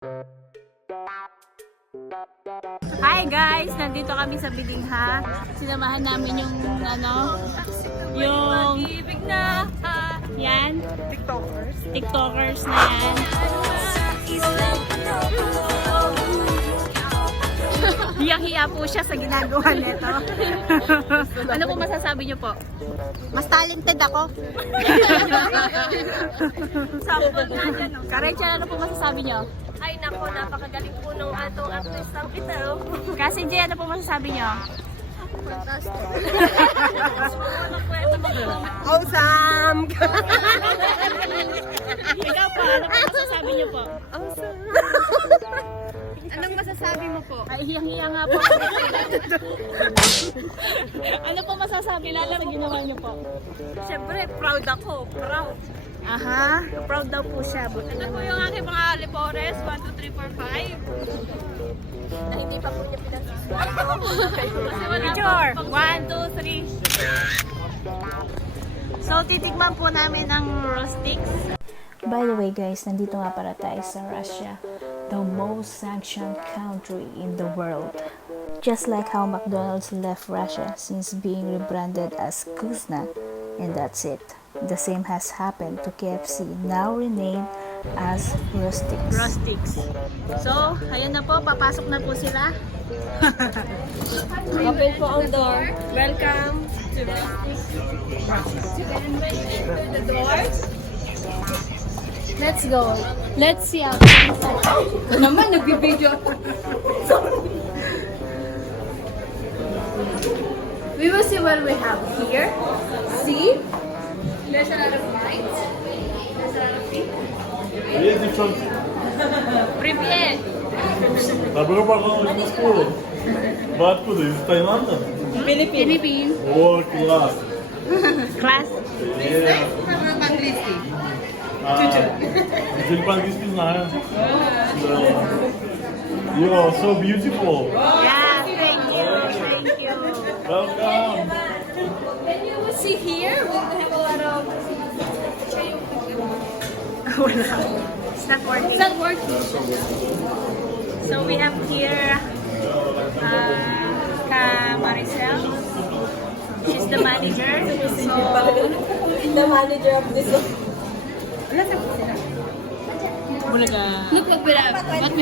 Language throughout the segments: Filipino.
Hi guys! Nandito kami sa Bidingha. Sinamahan namin yung yung ibig na yan. TikTokers na yan. Hiyang-hiya po siya sa ginagawa nito. Ano po masasabi niyo po? Mas talented ako. Sample nga dyan. Karen, ano po masasabi niyo? Ay nako, napakagaling po ng atong artistang ito. Kasi Jay, ano po masasabi niyo? Awesome! Ikaw po, ano po masasabi niyo po? Anong masasabi mo po? Ay, hiyang-hiya nga po. Ano po masasabi lalo sa ginawa niyo po? Siyempre, proud ako. Proud. Aha, proud daw po siya. Ito po yung aking mga Alipores, 1, 2, 3, 4, 5. Na hindi pa po niya pinasusunod. Kasi wala Picture! pang 1, 2, 3. So, titikman po namin ang Rostix. By the way guys, nandito nga para tayo sa Russia, the most sanctioned country in the world. Just like how McDonald's left Russia since being rebranded as Kuzna, and that's it. The same has happened to KFC, now renamed as Rostix. Rostix. So, ayun na po, papasok na po sila. Open po ang door. Welcome to Rostix. Enter the doors. Let's go. Let's see how. Naman, nagbibideo. We will see what we have here. See? There's a lot of lights. There's a lot of people. Є дівчонки. Привіт! Та ви бажали на школу. Ви откуда? Із Таїланда? Philippines. О, клас. Class. Є. Тільки по-англійськи знаю. You are so beautiful. Yeah, thank you. Thank you. Welcome. When you will see here, we have a lot of... Wala. It's not working. It's not working. So we have here Ka Maricel. She's the manager. So The manager of this one. look what we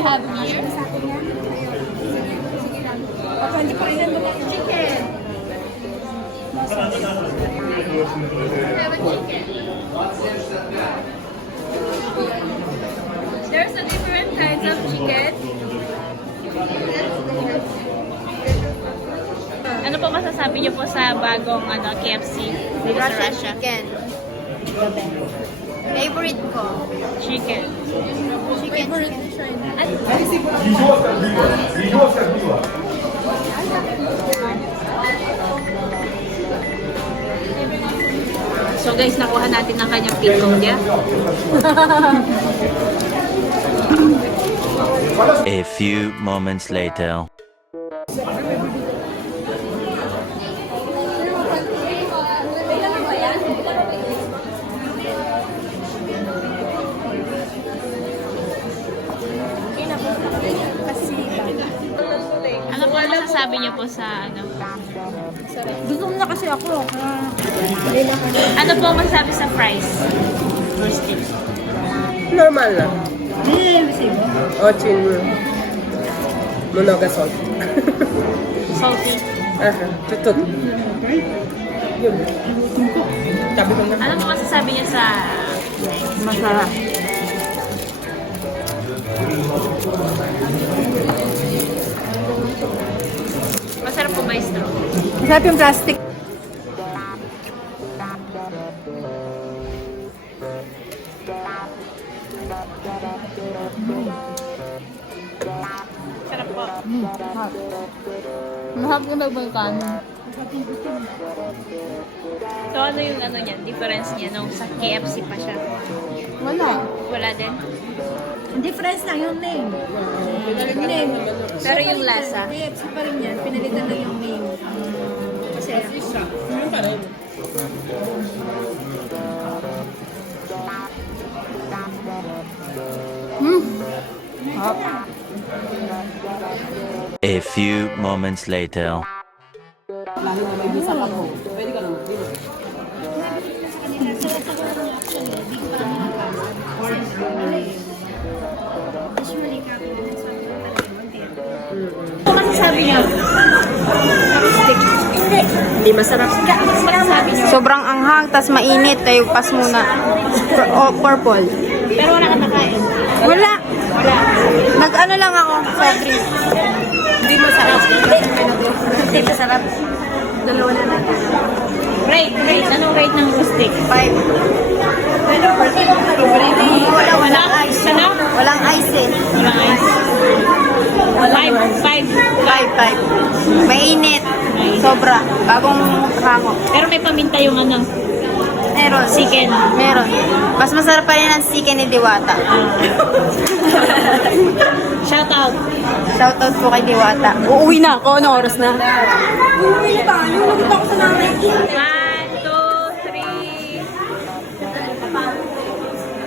have here. Chicken. Have a chicken. There's a different kinds of chicken. Ano po masasabi niyo po sa bagong KFC dito sa Russian Russia? chicken. Favorite ko. Chicken. Chicken. So guys, nakuha natin ng kanyang pitong niya. A few moments later. Ano po masasabi niyo po sa Gusto na kasi ako. Ano po masasabi sa fries? Normal lang. Очень много соль. Salty. Ага, тут. Yun. Sabi ko na. Ano po masasabi niya sa Masarap. masarap po ba yung straw? Masarap yung plastic. Sarap po. Mahal yung nagbalkano. So ano yung niya, difference niya nung sa KFC pa siya? Wala. Wala din? Difference lang yung name. Yung name. Pero yung lasa? KFC pa rin yan. Pinalitan lang yung name. Kasi Yun pa rin. A few moments later. Ano masasabi niyo? Hindi masarap. Masasabi niyo? Sobrang anghang, tas mainit. Tayo pas muna. Purple. Pero wala kang nakain. Wala. Nag-ano lang ako, soft drink. Hindi masarap. Hindi masarap. Dalawa na lang. Rate. Anong rate ng rustic? 5. Wala ice. Ano? Walang ice eh. Walang ice. 5. 5. Mainit. Sobra. Bagong hango. Pero may paminta yung ano. Meron. Chicken. Meron. Mas masarap pa rin ang chicken ni Diwata. Shout out. Shoutout po kay Diwata. Uuwi na ako. Anong oras na? 1, 2, 3.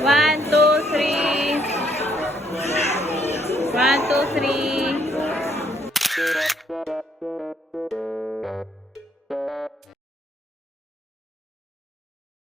1, 2, 3. 1, 2, 3.